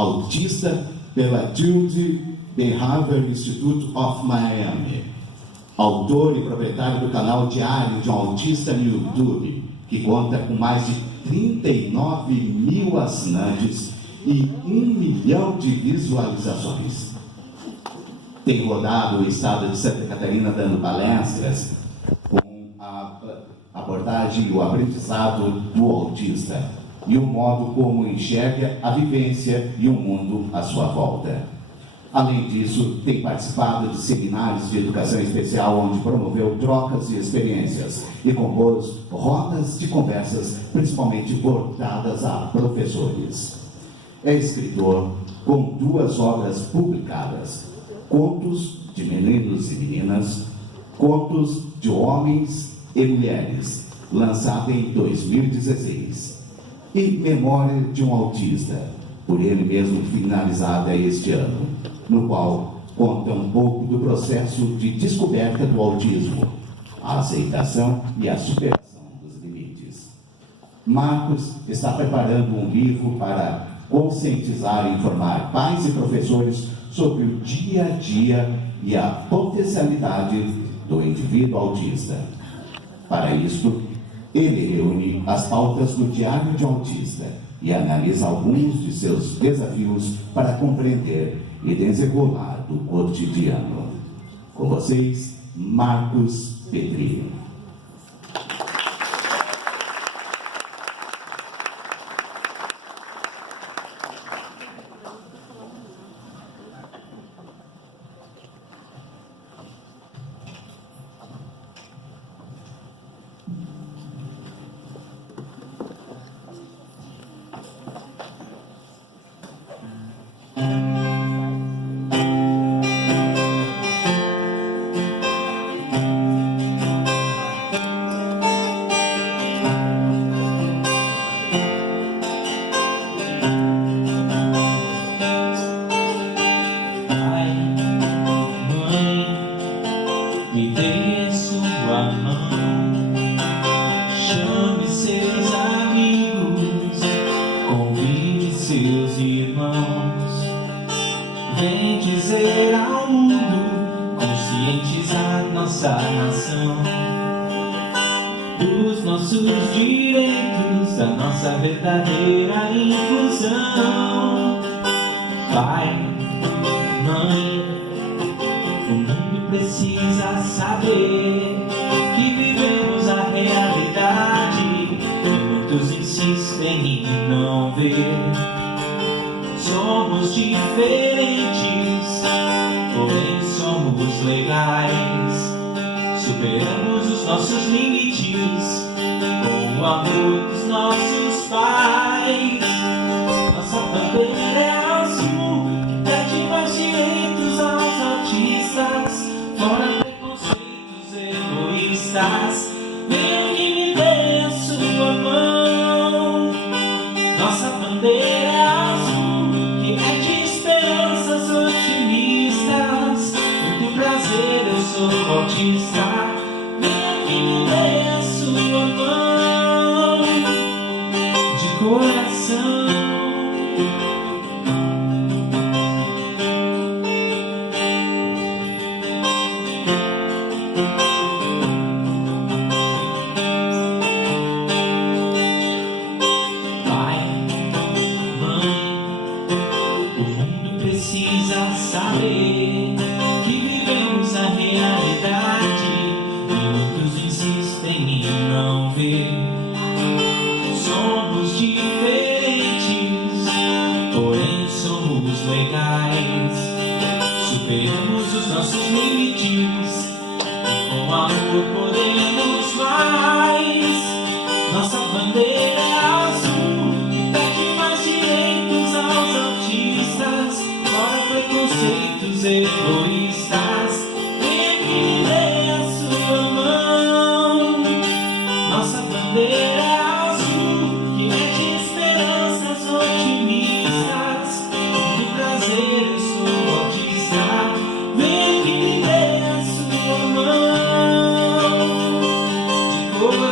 autista pela Judy Behavior Institute of Miami, autor e proprietário do canal Diário de um Autista no YouTube, que conta com mais de 39 mil assinantes e 1 milhão de visualizações. Tem rodado o estado de Santa Catarina dando palestras com a abordagem e o aprendizado do autista e o modo como enxerga a vivência e o mundo à sua volta. Além disso, tem participado de seminários de educação especial onde promoveu trocas de experiências e compôs rodas de conversas, principalmente voltadas a professores. É escritor com 2 obras publicadas: Contos de Meninos e Meninas, Contos de Homens e Mulheres, lançado em 2016, e Memória de um Autista, por ele mesmo finalizada este ano, no qual conta um pouco do processo de descoberta do autismo, a aceitação e a superação dos limites. Marcos está preparando um livro para conscientizar e informar pais e professores sobre o dia a dia e a potencialidade do indivíduo autista. Para isto, ele reúne as pautas do Diário de um Autista e analisa alguns de seus desafios para compreender e desenrolar do cotidiano. Com vocês, Marcos Petri. Verdadeira inclusão. Pai, mãe, o mundo precisa saber que vivemos a realidade que muitos insistem em não ver. Somos diferentes, porém somos legais. Superamos os nossos limites com o amor dos nossos pais. Nossa bandeira é azul, que pede mais direitos aos autistas, fora preconceitos egoístas. Venha que me dê a sua mão. Nossa bandeira é azul, que é de esperanças otimistas. Muito prazer, eu sou autista. Venha que me dê a sua mão de coração. Pai, mãe, o mundo precisa saber que vivemos a realidade e muitos insistem em não ver. Somos diferentes, porém somos legais. Superamos os nossos limites e com amor podemos mais. Nossa bandeira é azul, que pede mais direitos aos autistas, fora preconceitos egoístas. Venha que me dê a sua mão. Nossa bandeira é azul, que é de esperanças otimistas. Muito prazer, eu sou autista. Venha que me dê a sua mão de coração.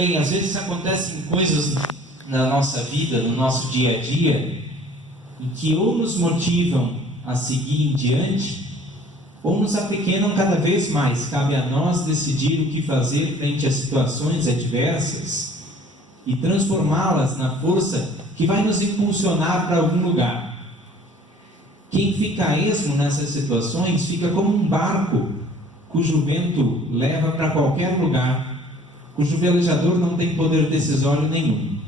Bem, às vezes acontecem coisas na nossa vida, no nosso dia a dia, em que ou nos motivam a seguir em diante, ou nos apequenam cada vez mais. Cabe a nós decidir o que fazer frente a situações adversas e transformá-las na força que vai nos impulsionar para algum lugar. Quem fica a esmo nessas situações fica como um barco cujo vento leva para qualquer lugar, cujo velejador não tem poder decisório nenhum.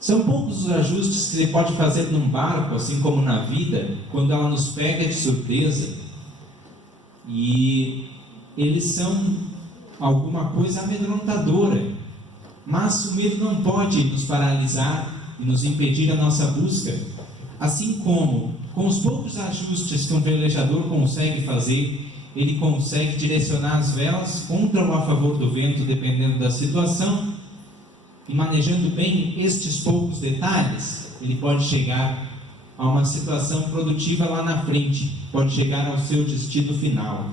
São poucos os ajustes que se pode fazer num barco, assim como na vida, quando ela nos pega de surpresa. E eles são alguma coisa amedrontadora. Mas o medo não pode nos paralisar e nos impedir a nossa busca. Assim como, com os poucos ajustes que um velejador consegue fazer, ele consegue direcionar as velas contra ou a favor do vento, dependendo da situação. E manejando bem estes poucos detalhes, ele pode chegar a uma situação produtiva lá na frente, pode chegar ao seu destino final.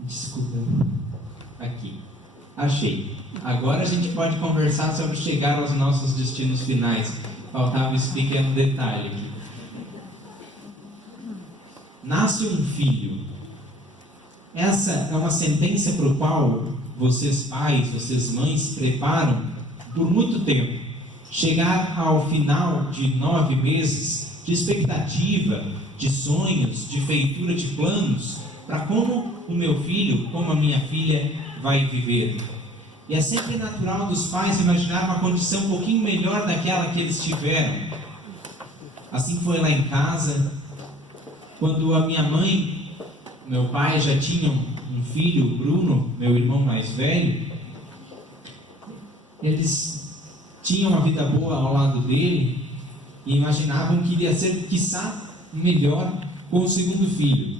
Desculpa. Aqui. Achei. Agora a gente pode conversar sobre chegar aos nossos destinos finais. Faltava esse pequeno detalhe aqui. Nasce um filho. Essa é uma sentença para o qual vocês pais, vocês mães, preparam por muito tempo. Chegar ao final de 9 meses de expectativa, de sonhos, de feitura de planos, para como o meu filho, como a minha filha vai viver. E é sempre natural dos pais imaginar uma condição um pouquinho melhor daquela que eles tiveram. Assim foi lá em casa. Quando a minha mãe, meu pai já tinham um filho, Bruno, meu irmão mais velho, eles tinham uma vida boa ao lado dele e imaginavam que iria ser, quiçá, melhor com o segundo filho,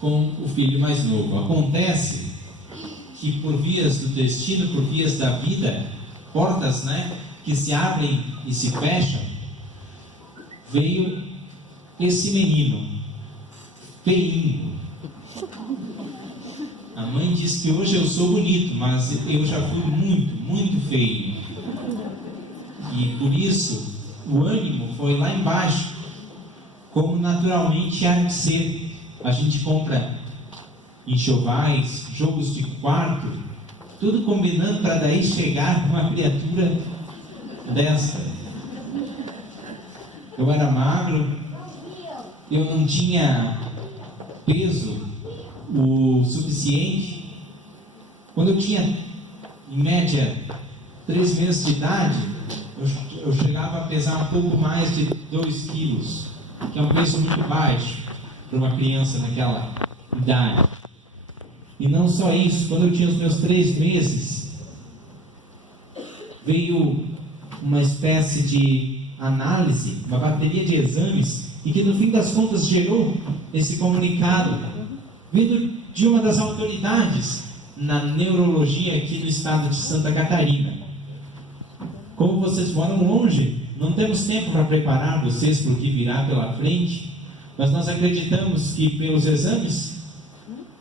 com o filho mais novo. Acontece que por vias do destino, por vias da vida, portas, que se abrem e se fecham, veio esse menino. Feinho. A mãe diz que hoje eu sou bonito, mas eu já fui muito, muito feio. E por isso o ânimo foi lá embaixo, como naturalmente há de ser. A gente compra enxovais, jogos de quarto, tudo combinando para daí chegar com uma criatura dessa. Eu era magro, eu não tinha peso o suficiente. Quando eu tinha, em média, 3 meses de idade, eu chegava a pesar um pouco mais de 2 quilos, que é um peso muito baixo para uma criança naquela idade. E não só isso, quando eu tinha os meus 3 meses, veio uma espécie de análise, uma bateria de exames, e que no fim das contas gerou esse comunicado vindo de uma das autoridades na neurologia aqui no estado de Santa Catarina. Como vocês moram longe, não temos tempo para preparar vocês para o que virá pela frente, mas nós acreditamos que pelos exames,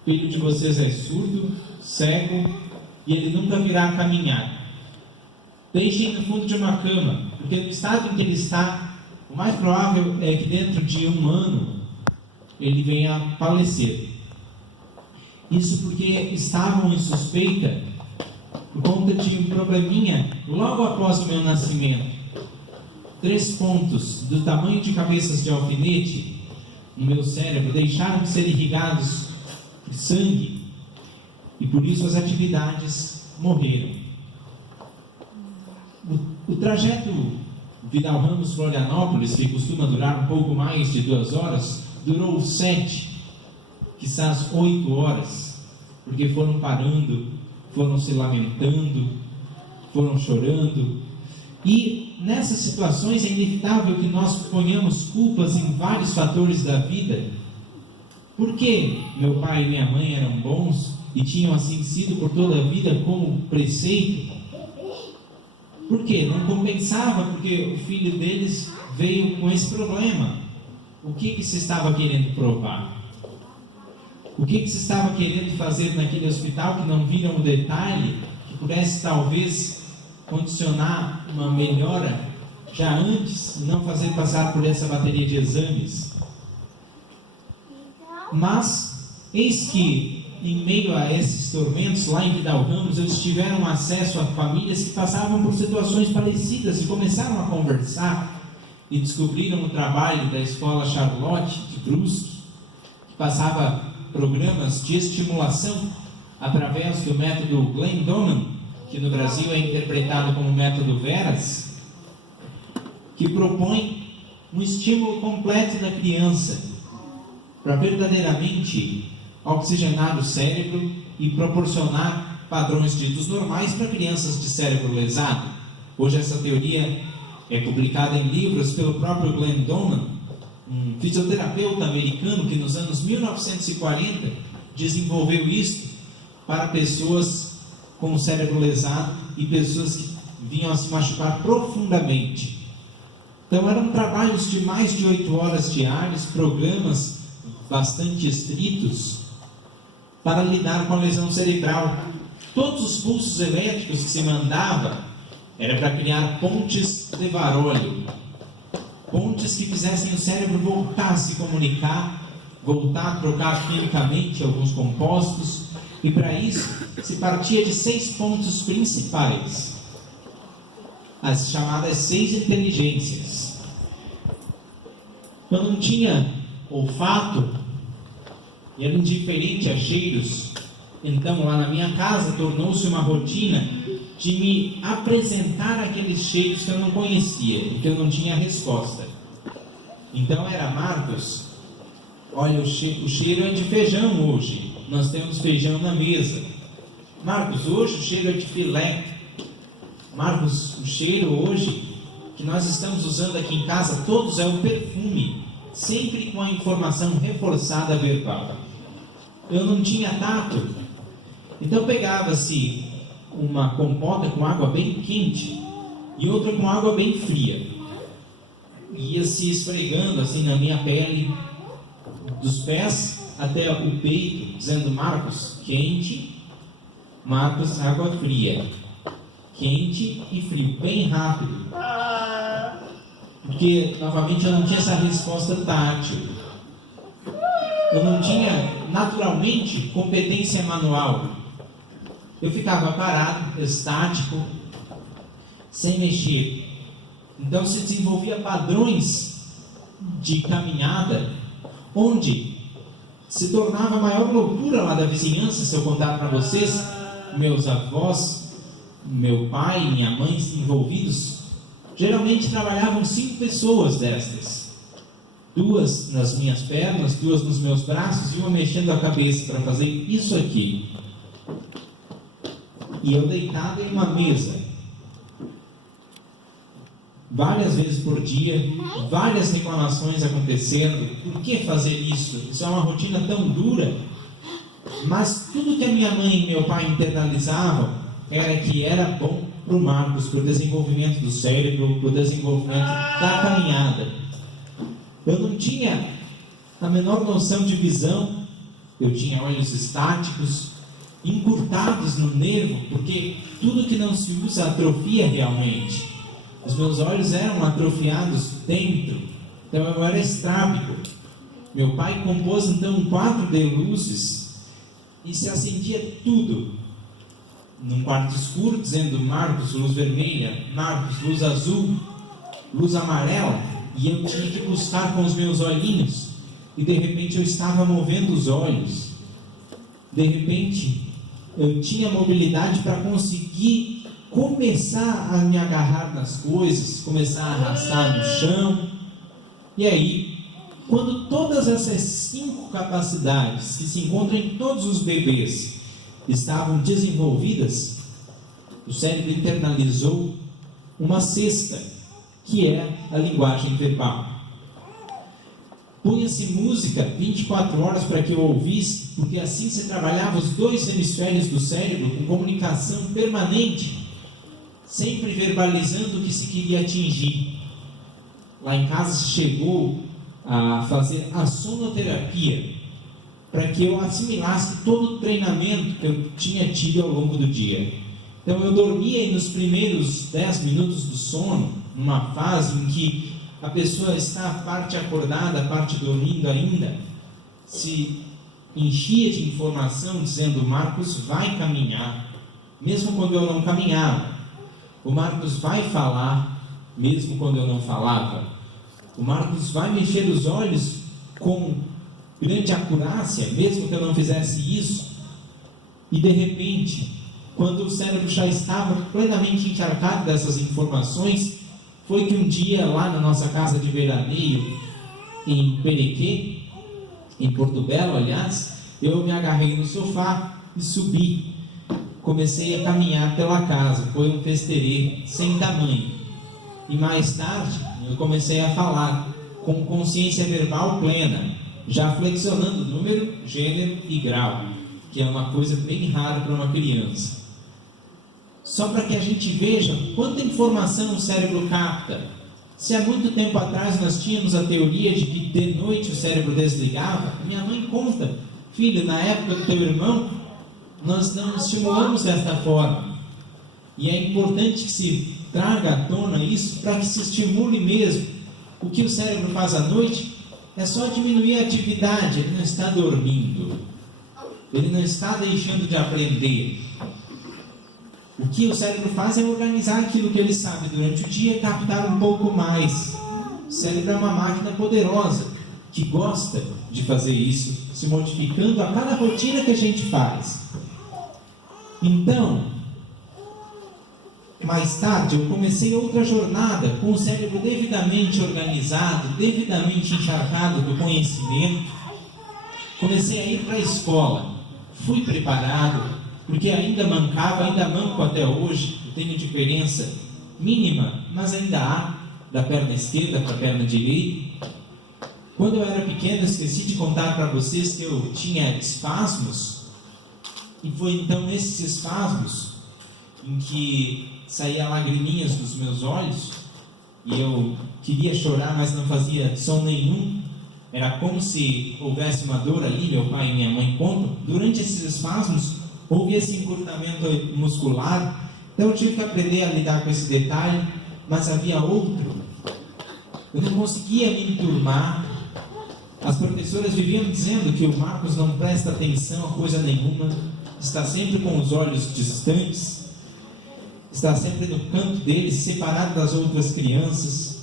o filho de vocês é surdo, cego e ele nunca virá a caminhar. Deixem no fundo de uma cama, porque no estado em que ele está, o mais provável é que dentro de 1 ano ele venha a falecer. Isso porque estavam em suspeita por conta de um probleminha logo após o meu nascimento. 3 pontos do tamanho de cabeças de alfinete no meu cérebro deixaram de ser irrigados por sangue e por isso as atividades morreram. O trajeto Vidal Ramos Florianópolis, que costuma durar um pouco mais de 2 horas, durou 7, quizás 8 horas, porque foram parando, foram se lamentando, foram chorando. E nessas situações é inevitável que nós ponhamos culpas em vários fatores da vida. Por que meu pai e minha mãe eram bons e tinham assim sido por toda a vida como preceito? Por quê? Não compensava porque o filho deles veio com esse problema. o que se estava querendo provar? O que se estava querendo fazer naquele hospital que não viram o detalhe, que pudesse talvez condicionar uma melhora já antes e não fazer passar por essa bateria de exames? Mas, eis que, em meio a esses tormentos, lá em Vidal Ramos, eles tiveram acesso a famílias que passavam por situações parecidas e começaram a conversar e descobriram o trabalho da Escola Charlotte de Brusque, que passava programas de estimulação através do método Glenn-Doman, que no Brasil é interpretado como método Veras, que propõe um estímulo completo da criança para verdadeiramente oxigenar o cérebro e proporcionar padrões ditos normais para crianças de cérebro lesado. Hoje essa teoria é publicada em livros pelo próprio Glenn-Doman, um fisioterapeuta americano que nos anos 1940 desenvolveu isso para pessoas com o cérebro lesado e pessoas que vinham a se machucar profundamente. Então eram trabalhos de mais de 8 horas diárias, programas bastante estritos para lidar com a lesão cerebral. Todos os pulsos elétricos que se mandava era para criar pontes de Varolio, pontes que fizessem o cérebro voltar a se comunicar, voltar a trocar quimicamente alguns compostos, e para isso se partia de 6 pontos principais, as chamadas 6 inteligências. Eu não tinha olfato e era indiferente a cheiros, então lá na minha casa tornou-se uma rotina de me apresentar aqueles cheiros que eu não conhecia e que eu não tinha resposta. Então era: Marcos, olha, o cheiro é de feijão hoje, nós temos feijão na mesa. Marcos, hoje o cheiro é de filé. Marcos, o cheiro hoje que nós estamos usando aqui em casa, todos é o perfume, sempre com a informação reforçada verbal. Eu não tinha tato, então pegava-se uma compota com água bem quente e outra com água bem fria, ia se esfregando assim na minha pele, dos pés até o peito, dizendo: Marcos, quente, Marcos, água fria, quente e frio, bem rápido, porque novamente eu não tinha essa resposta tátil, eu não tinha naturalmente competência manual. Eu ficava parado, estático, sem mexer. Então se desenvolvia padrões de caminhada, onde se tornava a maior loucura lá da vizinhança. Se eu contar para vocês, meus avós, meu pai e minha mãe envolvidos, geralmente trabalhavam 5 pessoas destas. 2 nas minhas pernas, 2 nos meus braços e uma mexendo a cabeça para fazer isso aqui. E eu deitado em uma mesa, várias vezes por dia, várias reclamações acontecendo. Por que fazer isso? Isso é uma rotina tão dura. Mas tudo que a minha mãe e meu pai internalizavam era que era bom para o Marcos, para o desenvolvimento do cérebro, para o desenvolvimento da caminhada. Eu não tinha a menor noção de visão, eu tinha olhos estáticos, encurtados no nervo, porque tudo que não se usa atrofia realmente. Os meus olhos eram atrofiados dentro, então eu era estrábico. Meu pai compôs então um quadro de luzes e se acendia tudo num quarto escuro, dizendo: Marcos, luz vermelha, Marcos, luz azul, luz amarela, e eu tinha que buscar com os meus olhinhos, e de repente eu estava movendo os olhos, de repente eu tinha mobilidade para conseguir começar a me agarrar nas coisas, começar a arrastar no chão. E aí, quando todas essas 5 capacidades que se encontram em todos os bebês estavam desenvolvidas, o cérebro internalizou uma 6ª, que é a linguagem verbal. Punha-se música 24 horas para que eu ouvisse, porque assim se trabalhava os 2 hemisférios do cérebro com comunicação permanente, sempre verbalizando o que se queria atingir. Lá em casa chegou a fazer a sonoterapia, para que eu assimilasse todo o treinamento que eu tinha tido ao longo do dia. Então eu dormia e nos primeiros 10 minutos do sono, numa fase em que a pessoa está parte acordada, parte dormindo ainda, se enchia de informação dizendo: Marcos vai caminhar, mesmo quando eu não caminhava. O Marcos vai falar, mesmo quando eu não falava. O Marcos vai mexer os olhos com grande acurácia, mesmo que eu não fizesse isso. E de repente, quando o cérebro já estava plenamente encharcado dessas informações, foi que um dia, lá na nossa casa de veraneio, em Perequê, em Porto Belo, aliás, eu me agarrei no sofá e subi. Comecei a caminhar pela casa, foi um festeirê sem tamanho. E mais tarde, eu comecei a falar com consciência verbal plena, já flexionando número, gênero e grau, que é uma coisa bem rara para uma criança. Só para que a gente veja quanta informação o cérebro capta. Se há muito tempo atrás nós tínhamos a teoria de que de noite o cérebro desligava, minha mãe conta: filho, na época do teu irmão, nós não estimulamos desta forma. E é importante que se traga à tona isso para que se estimule mesmo. O que o cérebro faz à noite é só diminuir a atividade, ele não está dormindo, ele não está deixando de aprender. O que o cérebro faz é organizar aquilo que ele sabe durante o dia e captar um pouco mais. O cérebro é uma máquina poderosa que gosta de fazer isso, se modificando a cada rotina que a gente faz. Então, mais tarde eu comecei outra jornada com o cérebro devidamente organizado, devidamente encharcado do conhecimento. Comecei a ir para a escola, fui preparado, porque ainda mancava, ainda manco até hoje. Eu tenho diferença mínima, mas ainda há, da perna esquerda para a perna direita. Quando eu era pequeno, esqueci de contar para vocês que eu tinha espasmos, e foi então nesses espasmos em que saía lagriminhas dos meus olhos, e eu queria chorar, mas não fazia som nenhum. Era como se houvesse uma dor ali, meu pai e minha mãe contam. Durante esses espasmos, houve esse encurtamento muscular, então eu tive que aprender a lidar com esse detalhe, mas havia outro. Eu não conseguia me enturmar. As professoras viviam dizendo que o Marcos não presta atenção a coisa nenhuma, está sempre com os olhos distantes, está sempre no canto dele, separado das outras crianças.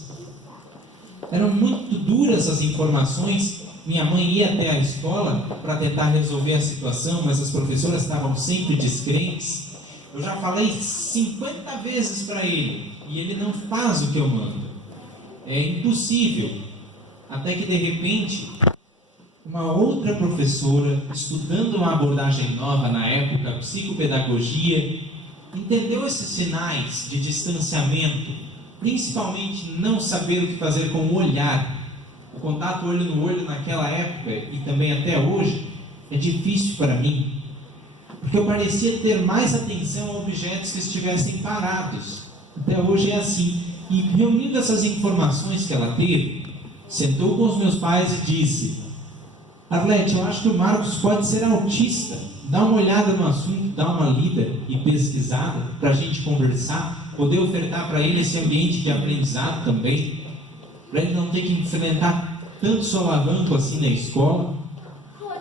Eram muito duras as informações. Minha mãe ia até a escola para tentar resolver a situação, mas as professoras estavam sempre descrentes. Eu já falei 50 vezes para ele, e ele não faz o que eu mando. É impossível. Até que de repente, uma outra professora, estudando uma abordagem nova na época, psicopedagogia, entendeu esses sinais de distanciamento, principalmente não saber o que fazer com o olhar. O contato olho no olho naquela época e também até hoje é difícil para mim, porque eu parecia ter mais atenção a objetos que estivessem parados. Até hoje é assim. E reunindo essas informações que ela teve, sentou com os meus pais e disse: Arlete, eu acho que o Marcos pode ser autista. Dá uma olhada no assunto, dá uma lida e pesquisada para a gente conversar, poder ofertar para ele esse ambiente de aprendizado também, para ele não ter que enfrentar tanto solavanco assim na escola.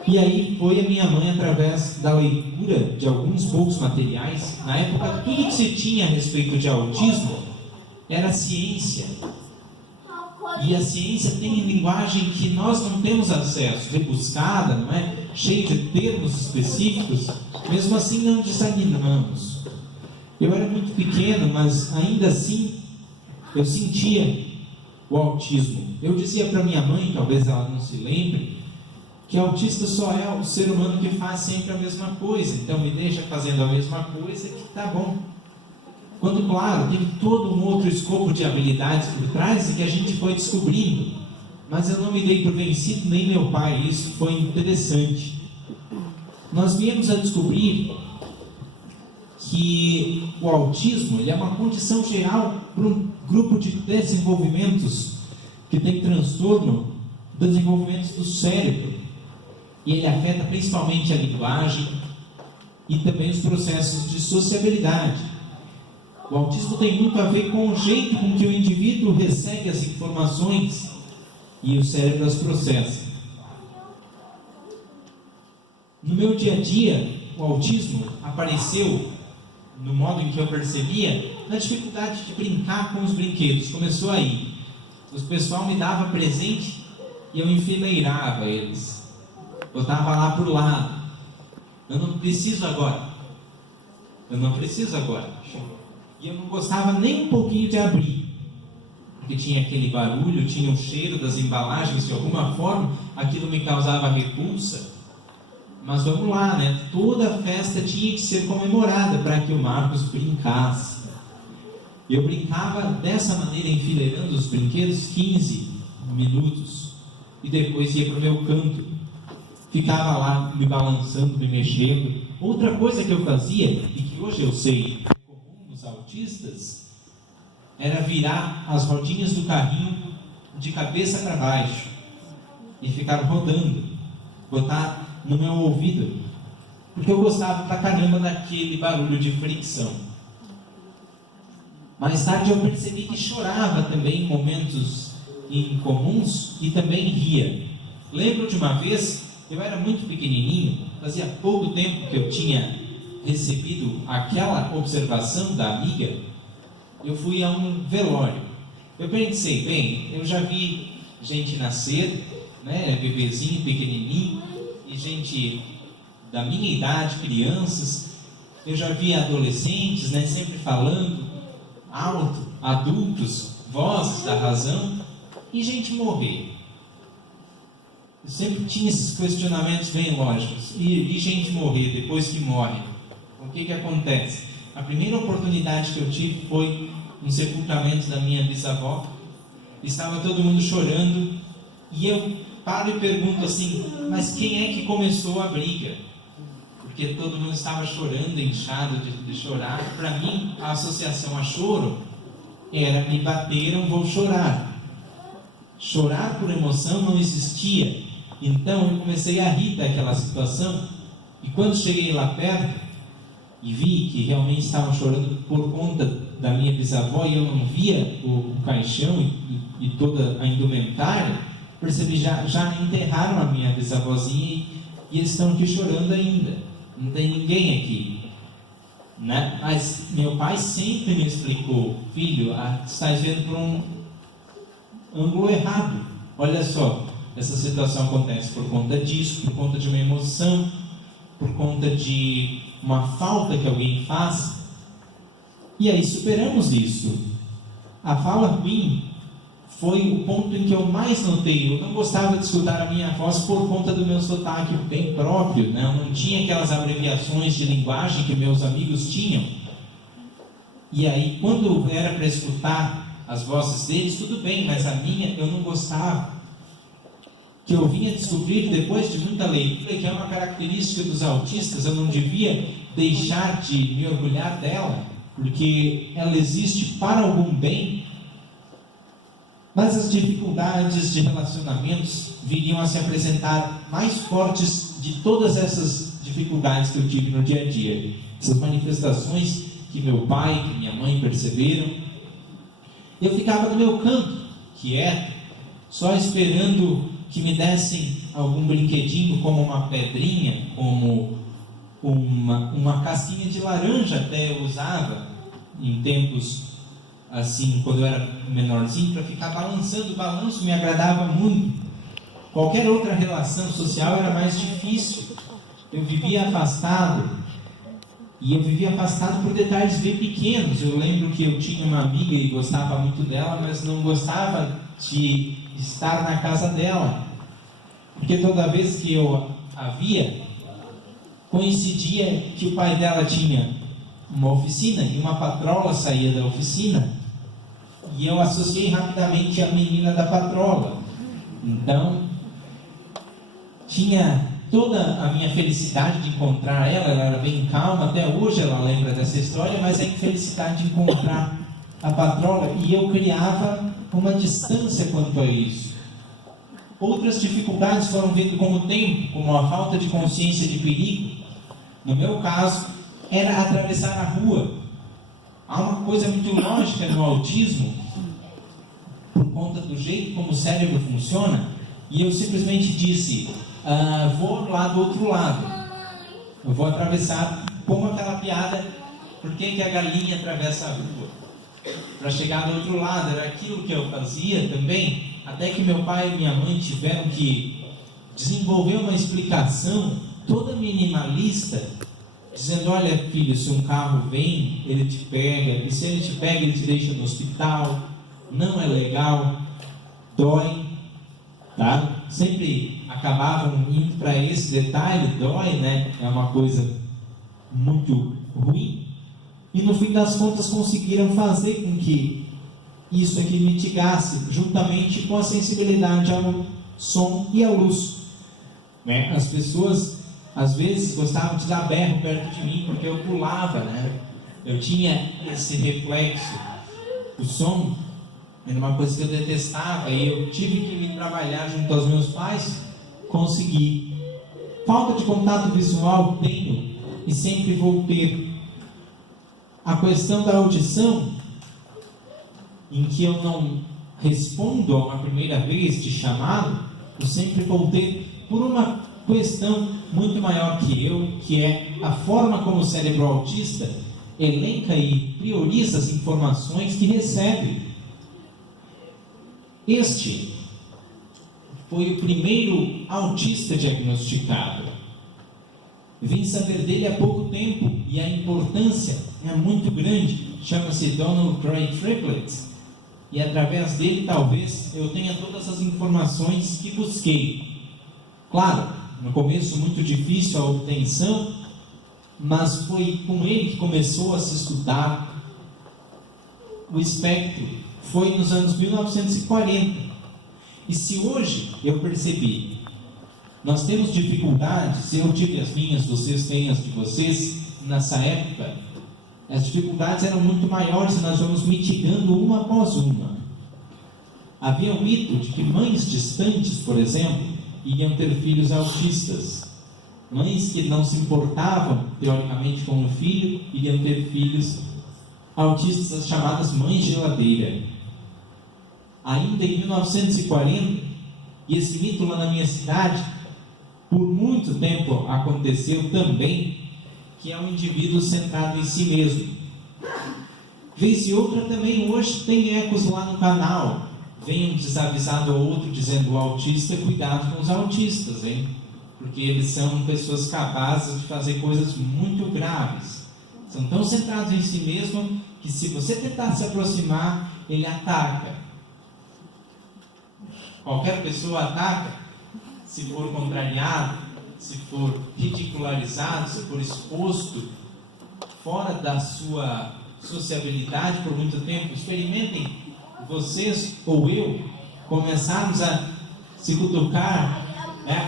E aí foi a minha mãe, através da leitura de alguns poucos materiais. Na época, tudo que se tinha a respeito de autismo era ciência. E a ciência tem linguagem que nós não temos acesso, rebuscada, não é? Cheia de termos específicos. Mesmo assim, não desanimamos. Eu era muito pequeno, mas ainda assim eu sentia o autismo. Eu dizia para minha mãe, talvez ela não se lembre, que autista só é o ser humano que faz sempre a mesma coisa. Então me deixa fazendo a mesma coisa que tá bom. Quando, claro, tem todo um outro escopo de habilidades por trás e que a gente foi descobrindo. Mas eu não me dei por vencido, nem meu pai. Isso foi interessante. Nós viemos a descobrir que o autismo ele é uma condição geral para um grupo de desenvolvimentos que tem transtorno do desenvolvimento do cérebro. E ele afeta principalmente a linguagem e também os processos de sociabilidade. O autismo tem muito a ver com o jeito com que o indivíduo recebe as informações e o cérebro as processa. No meu dia a dia, o autismo apareceu, no modo em que eu percebia, na dificuldade de brincar com os brinquedos. Começou aí. O pessoal me dava presente e eu enfileirava eles. Botava lá para o lado. Eu não preciso agora. Eu não preciso agora. E eu não gostava nem um pouquinho de abrir. Porque tinha aquele barulho, tinha o cheiro das embalagens, de alguma forma, aquilo me causava repulsa. Mas vamos lá, né? Toda festa tinha que ser comemorada para que o Marcos brincasse. Eu brincava dessa maneira, enfileirando os brinquedos 15 minutos. E depois ia para o meu canto. Ficava lá me balançando, me mexendo. Outra coisa que eu fazia, e que hoje eu sei é comum nos autistas, era virar as rodinhas do carrinho de cabeça para baixo e ficar rodando, botar no meu ouvido, porque eu gostava pra caramba daquele barulho de fricção. Mais tarde eu percebi que chorava também em momentos incomuns e também ria. Lembro de uma vez, eu era muito pequenininho, fazia pouco tempo que eu tinha recebido aquela observação da amiga. Eu fui a um velório. Eu pensei, bem, eu já vi gente nascer, né, bebezinho, pequenininho, e gente da minha idade, crianças. Eu já vi adolescentes, né, sempre falando alto, adultos, vozes da razão, e gente morrer. Eu sempre tinha esses questionamentos bem lógicos. E gente morrer depois que morre? O que acontece? A primeira oportunidade que eu tive foi no sepultamento da minha bisavó. Estava todo mundo chorando e eu paro e pergunto assim, mas quem é que começou a briga? Porque todo mundo estava chorando, inchado de chorar. Para mim, a associação a choro era me bateram, vou chorar. Chorar por emoção não existia. Então eu comecei a rir daquela situação. E quando cheguei lá perto e vi que realmente estavam chorando por conta da minha bisavó e eu não via o caixão e toda a indumentária, percebi, já enterraram a minha bisavózinha e eles estão aqui chorando ainda. Não tem ninguém aqui, né? Mas meu pai sempre me explicou, filho, estás vendo por um ângulo errado. Olha só, essa situação acontece por conta disso, por conta de uma emoção, por conta de uma falta que alguém faz. E aí superamos isso. A fala ruim foi o ponto em que eu mais notei. Eu não gostava de escutar a minha voz por conta do meu sotaque bem próprio, né? Eu não tinha aquelas abreviações de linguagem que meus amigos tinham. E aí, quando era para escutar as vozes deles, tudo bem, mas a minha eu não gostava. Que eu vinha descobrir depois de muita leitura que é uma característica dos autistas, eu não devia deixar de me orgulhar dela, porque ela existe para algum bem. Mas as dificuldades de relacionamentos viriam a se apresentar mais fortes de todas essas dificuldades que eu tive no dia a dia. Essas manifestações que meu pai, que minha mãe perceberam. Eu ficava no meu canto, quieto, só esperando que me dessem algum brinquedinho, como uma pedrinha, como uma casquinha de laranja, até eu usava em tempos assim, quando eu era menorzinho, para ficar balançando. O balanço me agradava muito. Qualquer outra relação social era mais difícil. Eu vivia afastado, e eu vivia afastado por detalhes bem pequenos. Eu lembro que eu tinha uma amiga e gostava muito dela, mas não gostava de estar na casa dela, porque toda vez que eu a via, coincidia que o pai dela tinha uma oficina e uma patrola saía da oficina, e eu associei rapidamente a menina da patrola. Então tinha toda a minha felicidade de encontrar ela. Ela era bem calma, até hoje ela lembra dessa história, mas a infelicidade de encontrar a patrola, e eu criava uma distância quanto a isso. Outras dificuldades foram vindo com o tempo, como a falta de consciência de perigo. No meu caso, era atravessar a rua. Há uma coisa muito lógica no autismo, por conta do jeito como o cérebro funciona, e eu simplesmente disse, vou lá do outro lado. Eu vou atravessar, como aquela piada, por que a galinha atravessa a rua? Para chegar do outro lado, era aquilo que eu fazia também, até que meu pai e minha mãe tiveram que desenvolver uma explicação toda minimalista, dizendo, olha filho, se um carro vem, ele te pega, e se ele te pega, ele te deixa no hospital, não é legal, dói, tá? Sempre acabavam indo para esse detalhe, dói, né? É uma coisa muito ruim, e no fim das contas conseguiram fazer com que isso aqui mitigasse, juntamente com a sensibilidade ao som e à luz, né? As pessoas às vezes gostavam de dar berro perto de mim, porque eu pulava, né? Eu tinha esse reflexo. O som era uma coisa que eu detestava, e eu tive que vir trabalhar junto aos meus pais, consegui. Falta de contato visual tenho, e sempre vou ter. A questão da audição, em que eu não respondo a uma primeira vez de chamado, eu sempre vou ter por uma questão muito maior que eu, que é a forma como o cérebro autista elenca e prioriza as informações que recebe. Este foi o primeiro autista diagnosticado. Vim saber dele há pouco tempo e a importância é muito grande. Chama-se Donald Craig Triplett, e através dele talvez eu tenha todas as informações que busquei. Claro, no começo muito difícil a obtenção, mas foi com ele que começou a se estudar o espectro. Foi nos anos 1940. E se hoje eu percebi, nós temos dificuldades, eu tive as minhas, vocês têm as de vocês, nessa época, as dificuldades eram muito maiores e nós vamos mitigando uma após uma. Havia um mito de que mães distantes, por exemplo, iriam ter filhos autistas. Mães que não se importavam, teoricamente, com o filho, iriam ter filhos autistas, as chamadas mães geladeira. Ainda em 1940, e esse mito lá na minha cidade, por muito tempo aconteceu também, que é um indivíduo centrado em si mesmo. Vez e outra também hoje tem ecos lá no canal. Vem um desavisado ou outro dizendo o autista, cuidado com os autistas, hein? Porque eles são pessoas capazes de fazer coisas muito graves. São tão centrados em si mesmo que se você tentar se aproximar, ele ataca. Qualquer pessoa ataca, se for contrariado, se for ridicularizado, se for exposto fora da sua sociabilidade por muito tempo. Experimentem vocês ou eu começarmos a se cutucar,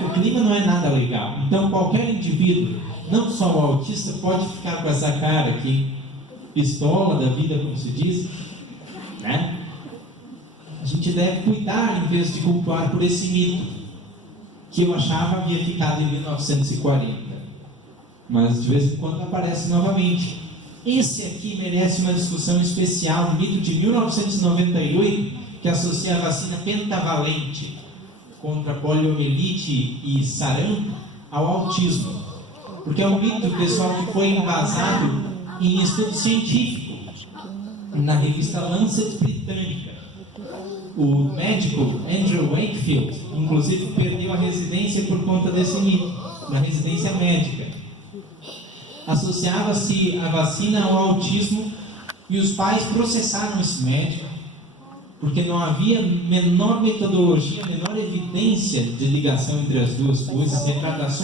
o clima não é nada legal. Então qualquer indivíduo, não só o autista, pode ficar com essa cara aqui, pistola da vida, como se diz, né? A gente deve cuidar em vez de culpar por esse mito que eu achava havia ficado em 1940, mas de vez em quando aparece novamente. Esse aqui merece uma discussão especial, um mito de 1998 que associa a vacina pentavalente contra poliomielite e sarampo ao autismo, porque é um mito, pessoal, que foi embasado em estudo científico na revista Lancet britânica. O médico Andrew Wakefield, inclusive, perdeu a residência por conta desse mito, na residência médica. Associava-se a vacina ao autismo e os pais processaram esse médico, porque não havia menor metodologia, menor evidência de ligação entre as duas coisas, retratações